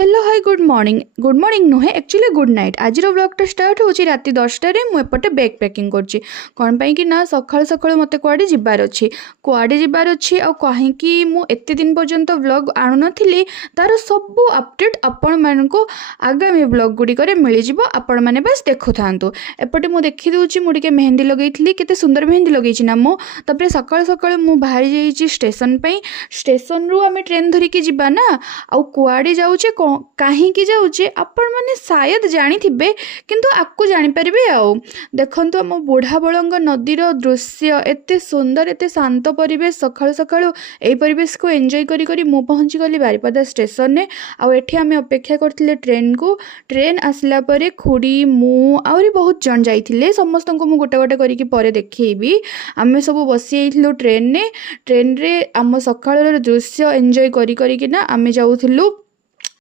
hello hi good morning नुहे actually good night आज व्लॉगटा start होची राति 10टार मुझे बैग पैकिंग कर कौन पाई कि ना सकाल सकाल मत कुआडे जीवार अच्छी आ कहीं मुझे दिन पर्यंत व्लॉग आणु नथिली तार सब अपडेट आपण मानक आगामी व्लॉग गुड़िक मिल जाव आपण मैंने बस देखु था एपटे मुझे देखी दूची मुझे मेहंदी लगे केते सुंदर मेहंदी लगे ना मो तापर सकाल सकाल मु बाहरी जाइए स्टेशन स्टेशन रु आम ट्रेन धरिकी जीवा ना आउ कुआडे जाऊचे कहीं जाऊे आपण मैंने शायद जानिथिबे किंतु आपको जानीपारे आउ देखंतु आम बुढ़ा बड़ंग नदीर दृश्य एते सुंदर एते शांत परिवेश सकाळु सकाळु एई परिवेश को एंजॉय करी करी मु पहुंची गली बारिपदा स्टेशन ने आउ एठी आमे अपेक्षा करथिले ट्रेन को ट्रेन आसला परे खुड़ी मु आउरी बहुत जन जाइथिले समस्त को मु गोटे गोटे करिकी परे देखैबी आमे सब बसी आइथिलु ट्रेन रे आम सकाळर दृश्य एंजॉय करी करी कि ना आमे जाउथिलु